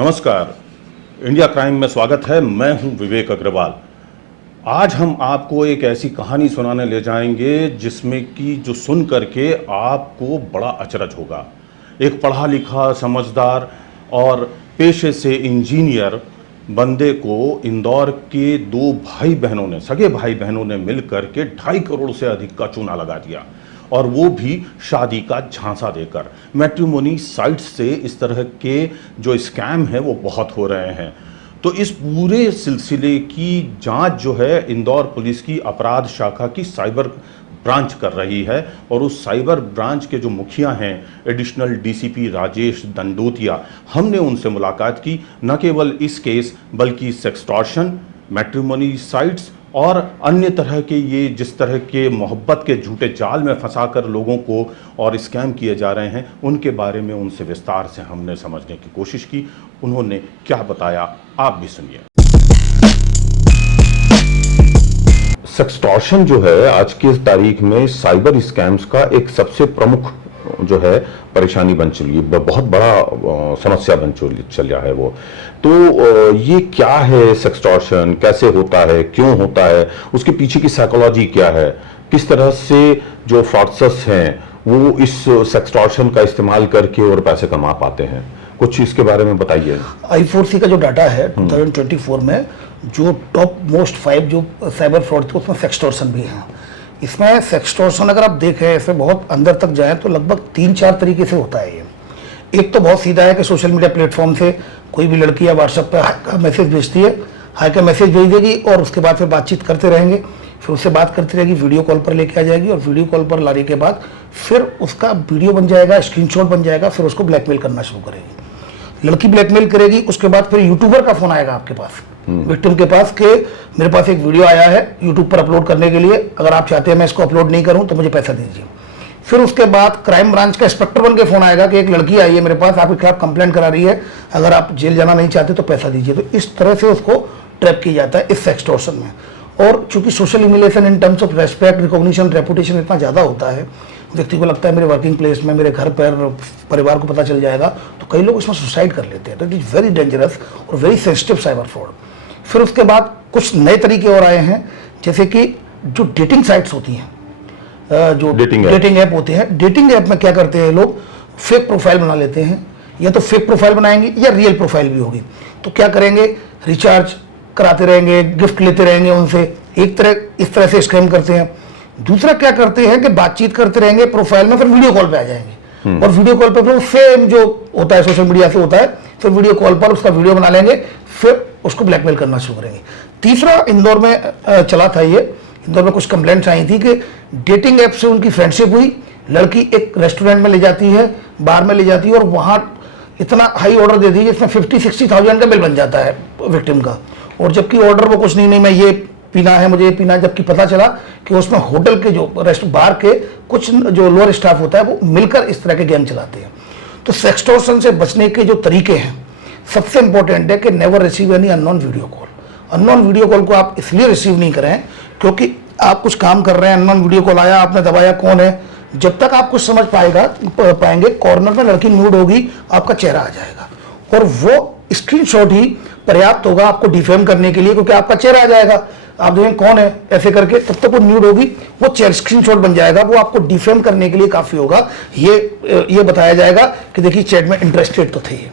नमस्कार, India crime में स्वागत है। मैं हूं विवेक अग्रवाल। आज हम आपको एक ऐसी कहानी सुनाने ले जाएंगे जिसमें कि जो सुन करके आपको बड़ा अचरज होगा। एक पढ़ा लिखा, समझदार और पेशे से इंजीनियर बंदे को इंदौर के दो भाई बहनों ने, सगे भाई बहनों ने मिल करके 2.5 करोड़ से अधिक का चूना लगा दिया, और वो भी शादी का झांसा देकर। मैट्रिमोनी साइट्स से इस तरह के जो स्कैम है वो बहुत हो रहे हैं। तो इस पूरे सिलसिले की जांच जो है इंदौर पुलिस की अपराध शाखा की साइबर ब्रांच कर रही है, और उस साइबर ब्रांच के जो मुखिया हैं एडिशनल डीसीपी राजेश दंडोतिया, हमने उनसे मुलाकात की। न केवल इस केस बल्कि सेक्सटॉर्शन, मैट्रिमोनी साइट्स और अन्य तरह के ये जिस तरह के मोहब्बत के झूठे जाल में फंसाकर लोगों को और स्कैम किए जा रहे हैं, उनके बारे में उनसे विस्तार से हमने समझने की कोशिश की। उन्होंने क्या बताया आप भी सुनिए। सेक्सटॉर्शन जो है आज की तारीख में साइबर स्कैम्स का एक सबसे प्रमुख जो है परेशानी बन चुकी है, बहुत बड़ा समस्या बन चल रहा है वो। तो ये क्या है सेक्सटॉर्शन, कैसे होता है, क्यों होता है, उसके पीछे की साइकोलॉजी क्या है, किस तरह से जो फ्रॉडस्टर्स हैं वो इस सेक्सटॉर्शन का इस्तेमाल करके और पैसे कमा पाते हैं, कुछ इसके बारे में बताइए। I4C का जो डाटा है 2024 में जो टॉप मोस्ट 5 जो साइबर फ्रॉड थे उसमें सेक्सटॉर्शन भी है। इसमें सेक्सटॉर्शन अगर आप देखें ऐसे बहुत अंदर तक जाएं तो लगभग 3-4 तरीके से होता है ये। एक तो बहुत सीधा है कि सोशल मीडिया प्लेटफॉर्म से कोई भी लड़की या व्हाट्सएप पे हाई का मैसेज भेजती है, हाई का मैसेज भेज देगी और उसके बाद फिर बातचीत करते रहेंगे, फिर उससे बात करती रहेगी, वीडियो कॉल पर लेके आ जाएगी और वीडियो कॉल पर लाने के बाद फिर उसका वीडियो बन जाएगा, स्क्रीनशॉट बन जाएगा, फिर उसको ब्लैकमेल करना शुरू करेगी। लड़की ब्लैकमेल करेगी, उसके बाद फिर यूट्यूबर का फोन आएगा आपके पास, विक्टिम के पास, कि मेरे पास एक वीडियो आया है यूट्यूब पर अपलोड करने के लिए, अगर आप चाहते हैं मैं इसको अपलोड नहीं करूं तो मुझे पैसा दीजिए। फिर उसके बाद क्राइम ब्रांच का इंस्पेक्टर बन के फोन आएगा कि एक लड़की आई है मेरे पास, आपके खिलाफ कंप्लेंट करा रही है, अगर आप जेल जाना नहीं चाहते तो पैसा दीजिए। तो इस तरह से उसको ट्रैप किया जाता है इस सेक्सटॉर्शन में। और चूंकि social humiliation in terms of respect, recognition, reputation इतना ज़्यादा होता है, व्यक्ति को लगता है मेरे वर्किंग प्लेस में, मेरे घर पर, परिवार को पता चल जाएगा, तो कई लोग इसमें सुसाइड कर लेते हैं। तो इट इज़ वेरी डेंजरस और वेरी सेंसिटिव साइबर फ्रॉड। फिर उसके बाद कुछ नए तरीके और आए हैं, जैसे कि जो डेटिंग साइट्स होती हैं, जो डेटिंग ऐप होते हैं, डेटिंग ऐप में क्या करते हैं लोग, फेक प्रोफाइल बना लेते हैं, या तो फेक प्रोफाइल बनाएंगे या रियल प्रोफाइल भी होगी। तो क्या करेंगे, रिचार्ज कराते रहेंगे, गिफ्ट लेते रहेंगे उनसे, एक तरह इस तरह से स्कैम करते हैं। दूसरा क्या करते हैं कि बातचीत करते रहेंगे प्रोफाइल में, फिर वीडियो कॉल पे आ जाएंगे और वीडियो कॉल पे फिर सेम जो होता है सोशल मीडिया से होता है, फिर वीडियो कॉल पर उसका वीडियो बना लेंगे, फिर उसको ब्लैकमेल करना शुरू करेंगे। तीसरा इंदौर में चला था ये, इंदौर में कुछ कंप्लेंट्स आई थी कि डेटिंग ऐप से उनकी फ्रेंडशिप हुई, लड़की एक रेस्टोरेंट में ले जाती है, बार में ले जाती है और वहाँ इतना हाई ऑर्डर दे दी जिसमें 50-60,000 का बिल बन जाता है विक्टिम का, और जबकि ऑर्डर वो कुछ नहीं मैं ये पीना है, मुझे ये पीना है, जबकि पता चला कि उसमें होटल के जो बार के कुछ जो लोअर स्टाफ होता है वो मिलकर इस तरह के गेम चलाते हैं। तो सेक्सटॉर्शन से बचने के जो तरीके हैं, सबसे इंपॉर्टेंट है कि never receive any unknown video call. Unknown video call को आप इसलिए रिसीव नहीं करें क्योंकि आप कुछ काम कर रहे हैं, अननोन वीडियो कॉल आया, आपने दबाया, कौन है, जब तक आप कुछ समझ पाएंगे, कॉर्नर में लड़की न्यूड होगी, आपका चेहरा आ जाएगा और वो स्क्रीनशॉट ही पर्याप्त होगा आपको डिफेम करने के लिए, क्योंकि आपका चेहरा आ जाएगा, आप देखें कौन है ऐसे करके, तब तक वो न्यूड होगी, वो चेहरा स्क्रीनशॉट बन जाएगा, वो आपको डिफेम करने के लिए काफी होगा। ये बताया जाएगा कि देखिए चैट में इंटरेस्टेड तो थे ये।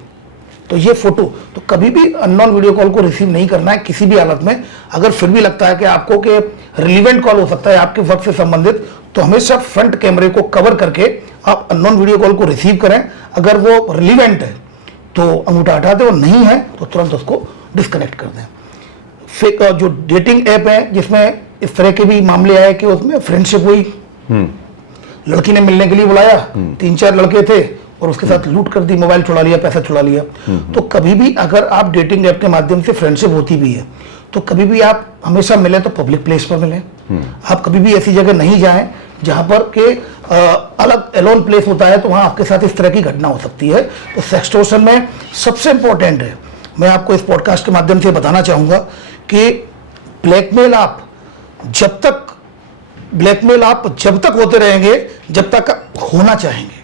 तो ये फोटो, तो कभी भी अननोन वीडियो कॉल को रिसीव नहीं करना है किसी भी हालत में। अगर फिर भी लगता है कि आपको कि रिलीवेंट कॉल हो सकता है आपके वर्क से संबंधित, तो हमेशा फ्रंट कैमरे को कवर करके आप अननोन वीडियो कॉल को रिसीव करें। अगर वो रिलीवेंट है तो अंगूठा हटा दें, और नहीं है तो तुरंत उसको डिस्कनेक्ट कर दें। फेक जो डेटिंग ऐप है जिसमें इस तरह के भी मामले आए कि उसमें फ्रेंडशिप हुई, लड़की ने मिलने के लिए बुलाया, 3-4 लड़के थे और उसके साथ लूट कर दी, मोबाइल चुरा लिया, पैसा चुरा लिया। तो कभी भी अगर आप डेटिंग ऐप के माध्यम से फ्रेंडशिप होती भी है तो कभी भी आप हमेशा मिलें तो पब्लिक प्लेस पर मिलें। आप कभी भी ऐसी जगह नहीं जाएं जहां पर के अलग एलोन प्लेस होता है, तो वहां आपके साथ इस तरह की घटना हो सकती है। तो सेक्सटॉर्शन में सबसे इंपॉर्टेंट है, मैं आपको इस पॉडकास्ट के माध्यम से बताना चाहूंगा कि ब्लैकमेल आप जब तक होते रहेंगे जब तक होना चाहेंगे।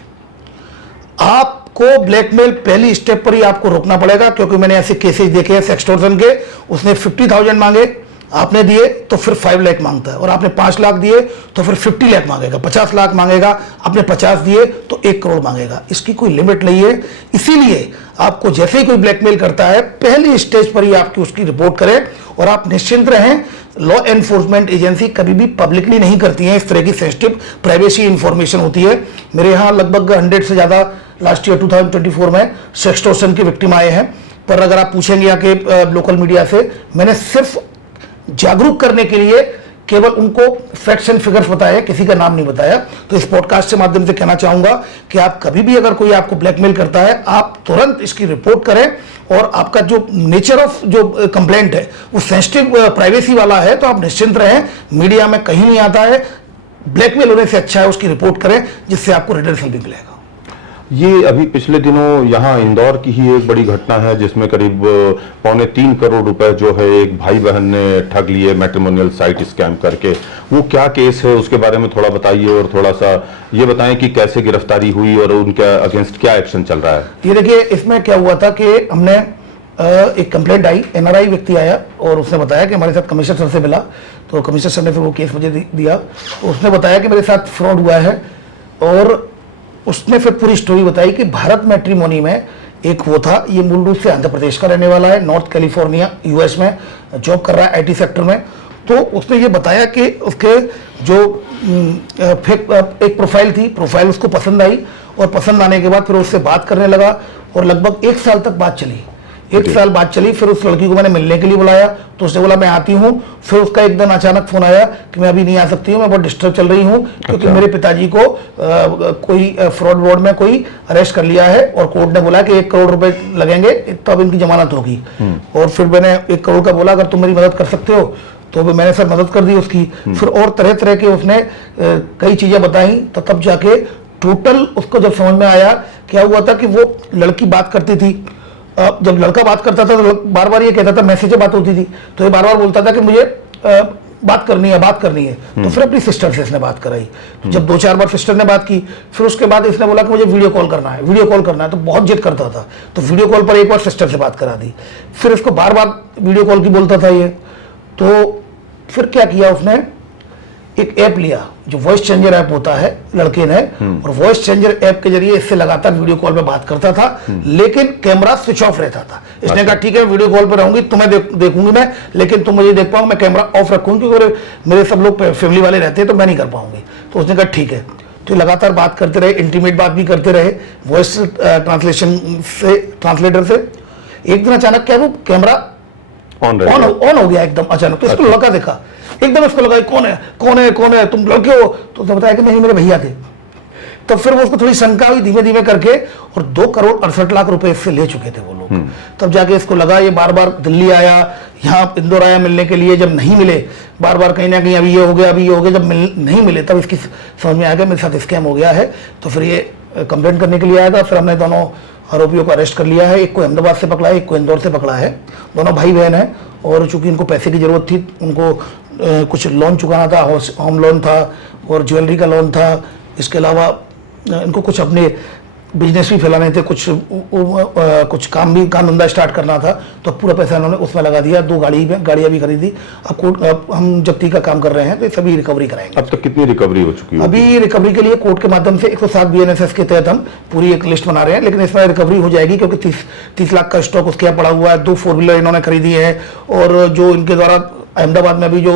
आप आपको ब्लैकमेल पहली स्टेप पर ही आपको रोकना पड़ेगा, क्योंकि मैंने ऐसे केसेस देखे हैं सेक्सटोर्शन के। उसने 50,000 मांगे, आपने दिए तो फिर 5 लाख मांगता है, और आपने 5 लाख दिए तो फिर 50 लाख मांगेगा, 50 लाख मांगेगा, आपने 50 दिए तो 1 करोड़ मांगेगा। इसकी कोई लिमिट नहीं है। इसीलिए आपको जैसे ही कोई ब्लैकमेल करता है, पहली स्टेज पर ही आपकी उसकी रिपोर्ट करें, और आप निश्चिंत रहें। लॉ एनफोर्समेंट एजेंसी कभी भी पब्लिकली नहीं करती है इस तरह की सेंसिटिव प्राइवेसी इंफॉर्मेशन होती है। मेरे यहाँ लगभग 100 से ज़्यादा लास्ट ईयर 2024 में सेक्सटोर्शन के विक्टिम आए हैं। पर अगर आप पूछेंगे आके लोकल मीडिया से, मैंने सिर्फ जागरूक करने के लिए केवल उनको फैक्ट्स एंड फिगर्स बताया, किसी का नाम नहीं बताया। तो इस पॉडकास्ट के माध्यम से कहना चाहूंगा कि आप कभी भी अगर कोई आपको ब्लैकमेल करता है, आप तुरंत इसकी रिपोर्ट करें, और आपका जो नेचर ऑफ जो कंप्लेंट है वो सेंसिटिव प्राइवेसी वाला है, तो आप निश्चिंत रहें, मीडिया में कहीं नहीं आता है। ब्लैकमेल होने से अच्छा है उसकी रिपोर्ट करें, जिससे आपको रिडर्सल भी मिलेगा। ये अभी पिछले दिनों यहाँ इंदौर की ही एक बड़ी घटना है, जिसमें करीब 2.25 करोड़ रुपए जो है एक भाई बहन ने ठग लिए मैट्रिमोनियल साइट स्कैम करके। वो क्या केस है, उसके बारे में थोड़ा बताइए, और थोड़ा सा ये बताएं कि कैसे गिरफ्तारी हुई और उनके अगेंस्ट क्या एक्शन चल रहा है। ये देखिए, इसमें क्या हुआ था कि हमने एक कंप्लेंट आई, एनआरआई व्यक्ति आया और उसने बताया कि हमारे साथ कमिश्नर सर से मिला, तो कमिश्नर सर ने फिर वो केस मुझे दिया। तो उसने बताया कि मेरे साथ फ्रॉड हुआ है, और उसने फिर पूरी स्टोरी बताई कि भारत मैट्रिमोनी में एक वो था, ये मूल रूप से आंध्र प्रदेश का रहने वाला है, नॉर्थ कैलिफोर्निया यूएस में जॉब कर रहा है आईटी सेक्टर में। तो उसने ये बताया कि उसके जो एक प्रोफाइल थी, प्रोफाइल उसको पसंद आई, और पसंद आने के बाद फिर उससे बात करने लगा, और लगभग 1 साल तक बात चली। 1 साल बात चली, फिर उस लड़की को मैंने मिलने के लिए बुलाया, तो उसने बोला मैं आती हूँ। फिर उसका एक दिन अचानक फोन आया कि मैं अभी नहीं आ सकती हूँ, मैं बहुत डिस्टर्ब चल रही हूँ, क्योंकि मेरे पिताजी को कोई फ्रॉड बोर्ड में कोई अरेस्ट कर लिया है, और कोर्ट ने बोला कि 1 करोड़ रुपए लगेंगे, तो अब इनकी जमानत होगी। और फिर मैंने 1 करोड़ का बोला, अगर तुम मेरी मदद कर सकते हो, तो मैंने सर मदद कर दी उसकी। फिर और तरह तरह के उसने कई चीजें बताई, तो तब जाके टोटल उसको जब समझ में आया क्या हुआ था कि वो लड़की बात करती थी, जब लड़का बात करता था तो बार बार ये कहता था, मैसेज से बात होती थी, तो ये बार बार बोलता था कि मुझे बात करनी है। तो फिर अपनी सिस्टर से इसने बात कराई। जब 2-4 बार सिस्टर ने बात की, फिर उसके बाद इसने बोला कि मुझे वीडियो कॉल करना है, तो बहुत जिद करता था। तो वीडियो कॉल पर एक बार सिस्टर से बात करा दी, फिर इसको बार बार वीडियो कॉल की बोलता था ये। तो फिर क्या किया उसने, एक ऐप लिया जो वॉइस चेंजर ऐप होता है, लड़के ने, और वॉइस चेंजर ऐप के जरिए इससे लगातार वीडियो कॉल पे बात करता था, लेकिन कैमरा स्विच ऑफ रहता था। इसने कहा ठीक है, वीडियो कॉल पे रहूंगी, तुम्हें देखूंगी मैं, लेकिन तुम मुझे देख पाओ, मैं कैमरा ऑफ रखूंगी, क्योंकि मेरे सब लोग फैमिली वाले रहते हैं, तो मैं नहीं कर पाऊंगी। तो उसने कहा ठीक है। तो लगातार बात करते रहे, इंटीमेट बात भी करते रहे वॉइस ट्रांसलेटर से। एक दिन अचानक क्या, वो कैमरा ऑन हो गया एकदम अचानक। तो इसको लड़का देखा, एकदम इसको लगा कौन है तुम लड़के हो, तो उसने बताया कि नहीं मेरे भैया थे। तब फिर वो उसको थोड़ी शंका हुई, धीमे धीमे करके, और 2 करोड़ 68 लाख रुपए इससे ले चुके थे वो लोग। तब जाके इसको लगा, ये बार बार दिल्ली आया, यहाँ इंदौर आया मिलने के लिए, जब नहीं मिले, बार बार कहीं ना कहीं अभी ये हो गया, जब नहीं मिले, तब इसकी समझ में आ गया मेरे साथ स्कैम हो गया है। तो फिर ये कंप्लेंट करने के लिए आया था। फिर हमने दोनों आरोपियों को अरेस्ट कर लिया है, एक को अहमदाबाद से पकड़ा है, एक को इंदौर से पकड़ा है। दोनों भाई बहन हैं, और चूंकि इनको पैसे की जरूरत थी, उनको कुछ लोन चुकाना था, होम लोन था और ज्वेलरी का लोन था। इसके अलावा इनको कुछ अपने बिजनेस भी फैलाने थे, कुछ काम धंधा स्टार्ट करना था, तो पूरा पैसा इन्होंने उसमें लगा दिया। 2 गाड़ियां भी खरीदी। अब हम जब्ती का काम कर रहे हैं, तो सभी रिकवरी कराएंगे। अब तक कितनी रिकवरी हो चुकी है? अभी रिकवरी के लिए कोर्ट के माध्यम से 107 BNSS के तहत हम पूरी एक लिस्ट बना रहे हैं, लेकिन इसमें रिकवरी हो जाएगी, क्योंकि 30 लाख का स्टॉक उसके यहाँ पड़ा हुआ है। 2 4 व्हीलर इन्होंने खरीदी है, और जो इनके द्वारा अहमदाबाद में अभी जो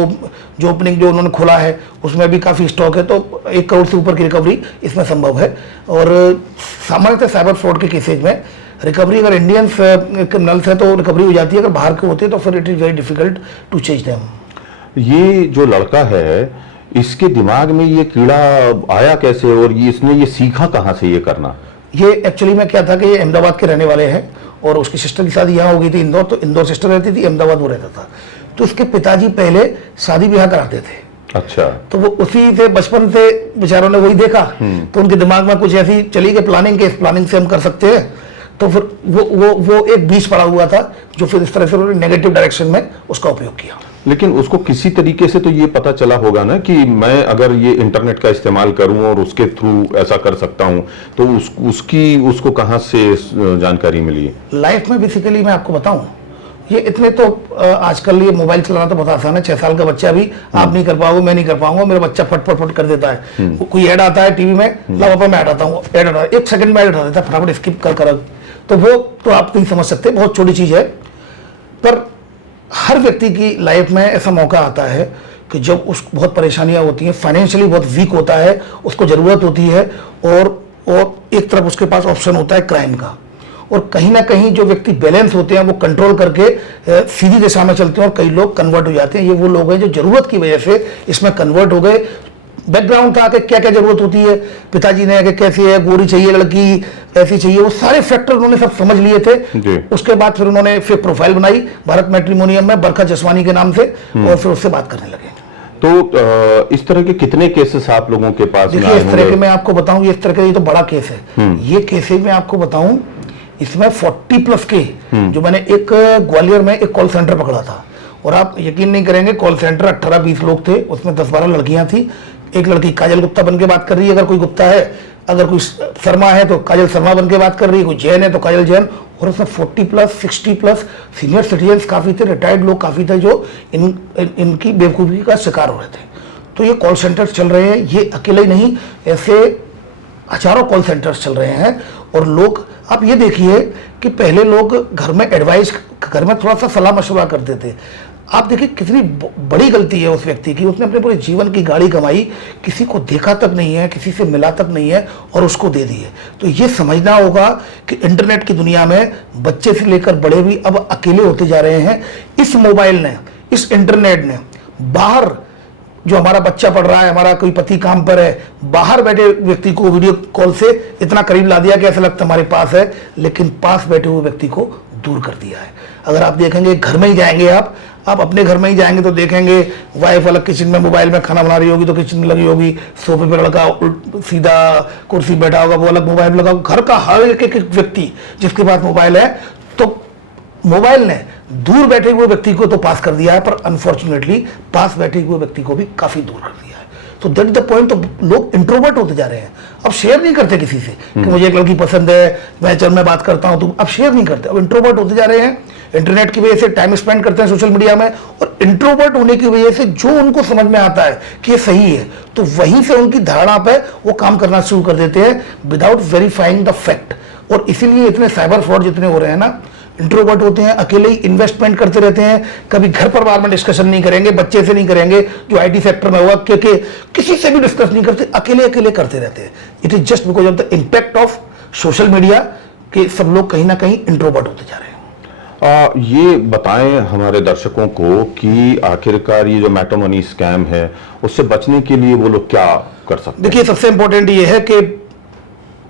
ओपनिंग जो उन्होंने खोला है, उसमें भी काफ़ी स्टॉक है। तो 1 करोड़ से ऊपर की रिकवरी इसमें संभव है। और सामान्यतः साइबर फ्रॉड के केसेज में रिकवरी, अगर इंडियंस क्रिमिनल्स है तो रिकवरी हो जाती है, अगर बाहर के होते हैं तो फिर it is very difficult to change them. ये जो लड़का है, इसके दिमाग में ये कीड़ा आया कैसे, और इसने ये सीखा कहाँ से ये करना? ये एक्चुअली में क्या था कि ये अहमदाबाद के रहने वाले हैं, और उसकी सिस्टर की शादी यहाँ हो गई थी इंदौर, तो इंदौर सिस्टर रहती थी, अहमदाबाद वो रहता था। तो उसके पिताजी पहले शादी ब्याह कराते थे। अच्छा। तो वो उसी से बचपन से बेचारों ने वही देखा, तो उनके दिमाग में कुछ ऐसी चली गई प्लानिंग के, इस प्लानिंग से हम कर सकते हैं। तो फिर वो एक बीज पड़ा हुआ था, जो फिर इस तरह से उन्होंने नेगेटिव डायरेक्शन में उसका उपयोग किया। लेकिन उसको किसी तरीके से तो ये पता चला होगा ना कि मैं अगर ये इंटरनेट का इस्तेमाल करूं और उसके थ्रू ऐसा कर सकता हूं, तो उसको कहां से जानकारी मिली? लाइफ में बेसिकली मैं आपको बताऊं, ये इतने तो आजकल ये मोबाइल चलाना तो बहुत आसान है। 6 साल का बच्चा भी आप नहीं कर पाओगे, मैं नहीं कर पाऊंगा, मेरा बच्चा फट फट फट कर देता है। कोई ऐड आता है टीवी में, ला पापा मैं हटाता हूँ, ऐड हटा, 1 सेकंड में ऐड हटा देता है, फटाफट स्किप कर। तो वो तो आप नहीं समझ सकते, बहुत छोटी चीज है। पर हर व्यक्ति की लाइफ में ऐसा मौका आता है कि जब उसको बहुत परेशानियां होती हैं, फाइनेंशियली बहुत वीक होता है, उसको जरूरत होती है, और एक तरफ उसके पास ऑप्शन होता है क्राइम का। और कहीं ना कहीं जो व्यक्ति बैलेंस होते हैं वो कंट्रोल करके सीधी दिशा में चलते हैं, और कई लोग कन्वर्ट हो जाते हैं। ये वो लोग हैं जो जरूरत की वजह से इसमें कन्वर्ट हो गए। बैकग्राउंड था कि क्या क्या जरूरत होती है, पिताजी ने कि कैसी है, गोरी चाहिए लड़की, ऐसी चाहिए, वो सारे फैक्टर उन्होंने सब समझ लिए थे। उसके बाद फिर उन्होंने फिर प्रोफाइल बनाई भारत मैट्रिमोनियम में बरखा जसवानी के नाम से, और फिर उससे बात करने लगे। तो इस तरह के कितने केसेस आप लोगों के पास में देखिए, आए इस तरह के मैं आपको बताऊं, ये इस तरह का ये तो बड़ा केस है। ये केसेज में आपको बताऊं, इसमें 40+ के जो मैंने एक ग्वालियर में एक कॉल सेंटर पकड़ा था, और आप यकीन नहीं करेंगे, कॉल सेंटर 18-20 लोग थे, उसमें 10-12 लड़कियां थी। एक लड़की काजल गुप्ता बन के बात कर रही है, अगर कोई गुप्ता है, अगर कोई शर्मा है तो काजल शर्मा बन के बात कर रही है, कोई जैन है तो काजल जैन। और उसमें 40+, 60+ सीनियर सिटीजन काफी थे, रिटायर्ड लोग काफी थे, जो इनकी बेवकूफ़ी का शिकार हो रहे थे। तो ये कॉल सेंटर्स चल रहे हैं, ये अकेले ही नहीं, ऐसे हजारों कॉल सेंटर्स चल रहे हैं। और लोग, आप ये देखिए कि पहले लोग घर में एडवाइस, घर में थोड़ा सा सलाह मशवरा करते थे। आप देखिए कितनी बड़ी गलती है उस व्यक्ति की, उसने अपने पूरे जीवन की गाड़ी कमाई, किसी को देखा तक नहीं है, किसी से मिला तक नहीं है, और उसको दे दी है। तो ये समझना होगा कि इंटरनेट की दुनिया में बच्चे से लेकर बड़े भी अब अकेले होते जा रहे हैं। इस मोबाइल ने, इस इंटरनेट ने बाहर जो हमारा बच्चा पढ़ रहा है, हमारा कोई पति काम पर है, बाहर बैठे व्यक्ति को वीडियो कॉल से इतना करीब ला दिया कि ऐसा लगता हमारे पास है, लेकिन पास बैठे हुए व्यक्ति को दूर कर दिया है। अगर आप देखेंगे, घर में ही जाएंगे, आप अपने घर में ही जाएंगे तो देखेंगे वाइफ अलग किचन में मोबाइल में खाना बना रही होगी तो किचन में लगी होगी, सोफे पर लड़का सीधा कुर्सी बैठा होगा वो अलग मोबाइल लगा होगा। घर का हर एक व्यक्ति जिसके पास मोबाइल है, तो मोबाइल ने दूर बैठे हुए व्यक्ति को तो पास कर दिया है, पर अनफॉर्चुनेटली पास बैठे हुए व्यक्ति को भी काफी दूर कर दिया है। तो दैट इज द पॉइंट। तो लोग इंट्रोवर्ट होते जा रहे हैं, अब शेयर नहीं करते किसी से कि मुझे एक लड़की पसंद है, मैं बात करता हूं, तो अब शेयर नहीं करते, अब इंट्रोवर्ट होते जा रहे हैं। इंटरनेट की वजह से टाइम स्पेंड करते हैं सोशल मीडिया में, और इंट्रोवर्ट होने की वजह से जो उनको समझ में आता है कि ये सही है, तो वहीं से उनकी धारणा पे वो काम करना शुरू कर देते हैं विदाउट वेरीफाइंग द फैक्ट। और इसीलिए इतने साइबर फ्रॉड जितने हो रहे हैं ना, इंट्रोवर्ट होते हैं, अकेले ही इन्वेस्टमेंट करते रहते हैं, कभी घर परिवार में डिस्कशन नहीं करेंगे, बच्चे से नहीं करेंगे, जो आईटी सेक्टर में हुआ, क्योंकि किसी से भी डिस्कस नहीं करते, अकेले अकेले करते रहते हैं। It is just because of the impact of social media के सब लोग कहीं ना कहीं इंट्रोवर्ट होते जा रहे हैं। ये बताएं हमारे दर्शकों को कि आखिरकार ये जो मैट्रिमोनी स्कैम है, उससे बचने के लिए वो लोग क्या कर सकते हैं? देखिए, सबसे इंपॉर्टेंट ये है कि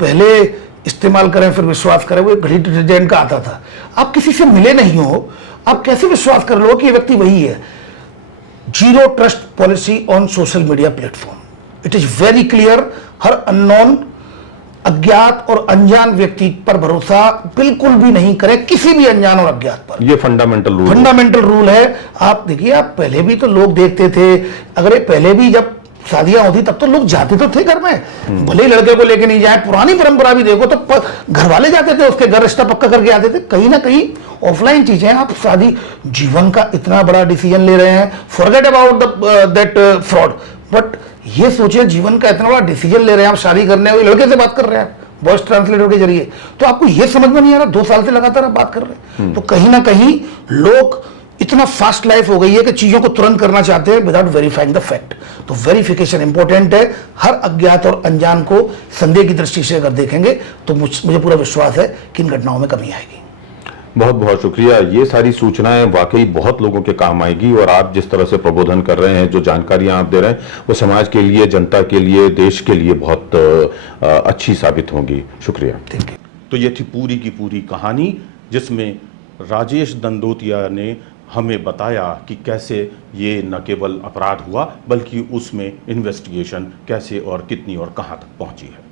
पहले इस्तेमाल करें फिर विश्वास करें। वो एक घड़ी डिटर्जेंट का आता था, आप किसी से मिले नहीं हो, आप कैसे विश्वास कर लो कि ये व्यक्ति वही है? Zero trust policy on social media platform, it is very clear. Her unknown, अज्ञात और अनजान व्यक्ति पर भरोसा बिल्कुल भी नहीं करें, किसी भी अनजान और अज्ञात पर। ये फंडामेंटल रूल है। आप देखिए, आप पहले भी तो लोग देखते थे, अगर ये पहले भी जब शादियां होती तब तो लोग जाते तो थे घर में, भले ही लड़के को लेके नहीं जाए। पुरानी परंपरा भी देखो तो घर वाले जाते थे, उसके घर रिश्ता पक्का करके आते थे। कहीं ना कहीं ऑफलाइन चीजें, आप शादी जीवन का इतना बड़ा डिसीजन ले रहे हैं, forget about that fraud, but ये सोचिए जीवन का इतना बड़ा डिसीजन ले रहे हैं, आप शादी करने हुए लड़के से बात कर रहे हैं वॉइस ट्रांसलेटर के जरिए, तो आपको ये समझ में नहीं आ रहा 2 साल से लगातार आप बात कर रहे हैं। तो कहीं ना कहीं लोग, इतना फास्ट लाइफ हो गई है कि चीजों को तुरंत करना चाहते हैं विदाउट वेरीफाइंग द फैक्ट। तो वेरिफिकेशन इंपॉर्टेंट है। हर अज्ञात और अनजान को संदेह की दृष्टि से अगर देखेंगे तो मुझे पूरा विश्वास है कि इन घटनाओं में कमी आएगी। बहुत बहुत शुक्रिया। ये सारी सूचनाएं वाकई बहुत लोगों के काम आएगी, और आप जिस तरह से प्रबोधन कर रहे हैं, जो जानकारियां आप दे रहे हैं, वो समाज के लिए, जनता के लिए, देश के लिए बहुत अच्छी साबित होंगी। शुक्रिया। तो ये थी पूरी की पूरी कहानी, जिसमें राजेश दंडोतिया ने हमें बताया कि कैसे ये न केवल अपराध हुआ, बल्कि उसमें इन्वेस्टिगेशन कैसे और कितनी और कहां तक पहुंची है।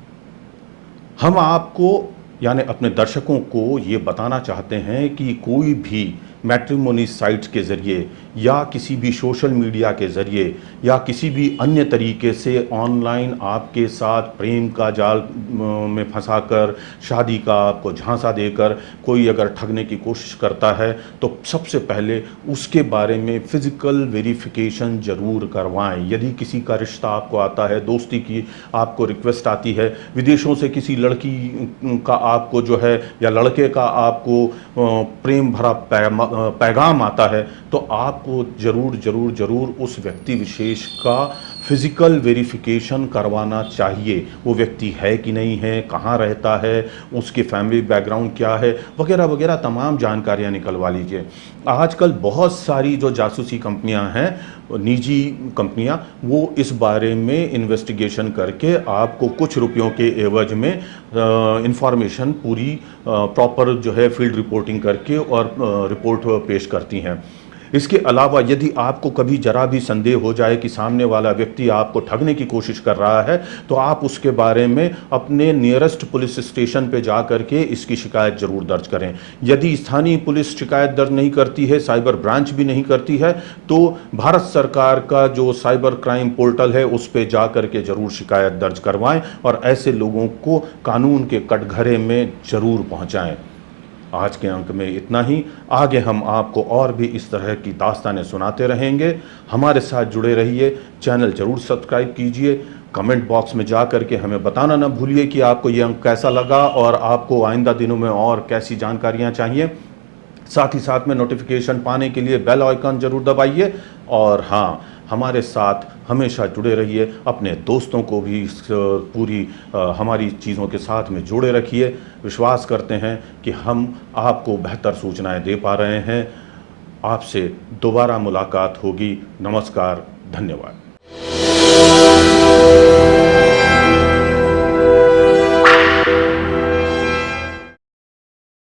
हम आपको यानी अपने दर्शकों को ये बताना चाहते हैं कि कोई भी मैट्रिमोनी साइट्स के ज़रिए या किसी भी सोशल मीडिया के ज़रिए या किसी भी अन्य तरीके से ऑनलाइन आपके साथ प्रेम का जाल में फंसाकर शादी का आपको झांसा देकर कोई अगर ठगने की कोशिश करता है तो सबसे पहले उसके बारे में फ़िज़िकल वेरिफिकेशन ज़रूर करवाएं। यदि किसी का रिश्ता आपको आता है, दोस्ती की आपको रिक्वेस्ट आती है, विदेशों से किसी लड़की का आपको जो है या लड़के का आपको प्रेम भरा पैगाम आता है, तो आपको ज़रूर ज़रूर ज़रूर उस व्यक्ति विशेष का फिज़िकल वेरिफिकेशन करवाना चाहिए। वो व्यक्ति है कि नहीं है, कहाँ रहता है, उसके फैमिली बैकग्राउंड क्या है, वगैरह वगैरह तमाम जानकारियाँ निकलवा लीजिए। आजकल बहुत सारी जो जासूसी कंपनियां हैं, निजी कंपनियां, वो इस बारे में इन्वेस्टिगेशन करके आपको कुछ रुपयों के एवज में इंफॉर्मेशन पूरी प्रॉपर जो है फील्ड रिपोर्टिंग करके और रिपोर्ट पेश करती हैं। इसके अलावा यदि आपको कभी जरा भी संदेह हो जाए कि सामने वाला व्यक्ति आपको ठगने की कोशिश कर रहा है, तो आप उसके बारे में अपने नियरेस्ट पुलिस स्टेशन पे जा करके इसकी शिकायत जरूर दर्ज करें। यदि स्थानीय पुलिस शिकायत दर्ज नहीं करती है, साइबर ब्रांच भी नहीं करती है, तो भारत सरकार का जो साइबर क्राइम पोर्टल है उस पे जा करके जरूर शिकायत दर्ज करवाएं और ऐसे लोगों को कानून के कटघरे में जरूर पहुंचाएं। आज के अंक में इतना ही। आगे हम आपको और भी इस तरह की दास्तानें सुनाते रहेंगे। हमारे साथ जुड़े रहिए। चैनल जरूर सब्सक्राइब कीजिए। कमेंट बॉक्स में जा करके हमें बताना ना भूलिए कि आपको ये अंक कैसा लगा और आपको आइंदा दिनों में और कैसी जानकारियां चाहिए। साथ ही साथ में नोटिफिकेशन पाने के लिए बेल आइकन जरूर दबाइए और हाँ, हमारे साथ हमेशा जुड़े रहिए। अपने दोस्तों को भी इस पूरी हमारी चीज़ों के साथ में जोड़े रखिए। विश्वास करते हैं कि हम आपको बेहतर सूचनाएं दे पा रहे हैं। आपसे दोबारा मुलाकात होगी। नमस्कार, धन्यवाद।